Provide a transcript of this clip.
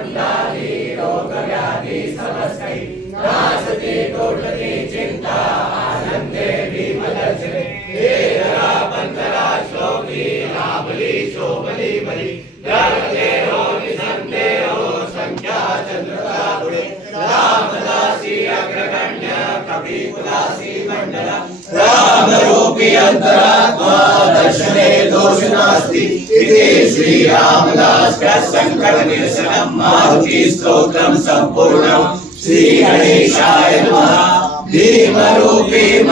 बन्धादि रोगव्याधि समस्तै नाशते तोषते चिन्ता आनन्दे विमलजते हे धरा बन्धरा श्लोकी लाभली शोभली बली जगते हो निसंदे हो संख्या चंद्रता गुणे रामदासी अग्रगण्य कवि उदासी मंडला राम रूपी अंतरात्मा दर्शने दोष नास्ति इति श्री रामदास संकट निरसनम मारुति स्तोत्रम संपूर्णम श्री गणेशाय नमः भीम रूपी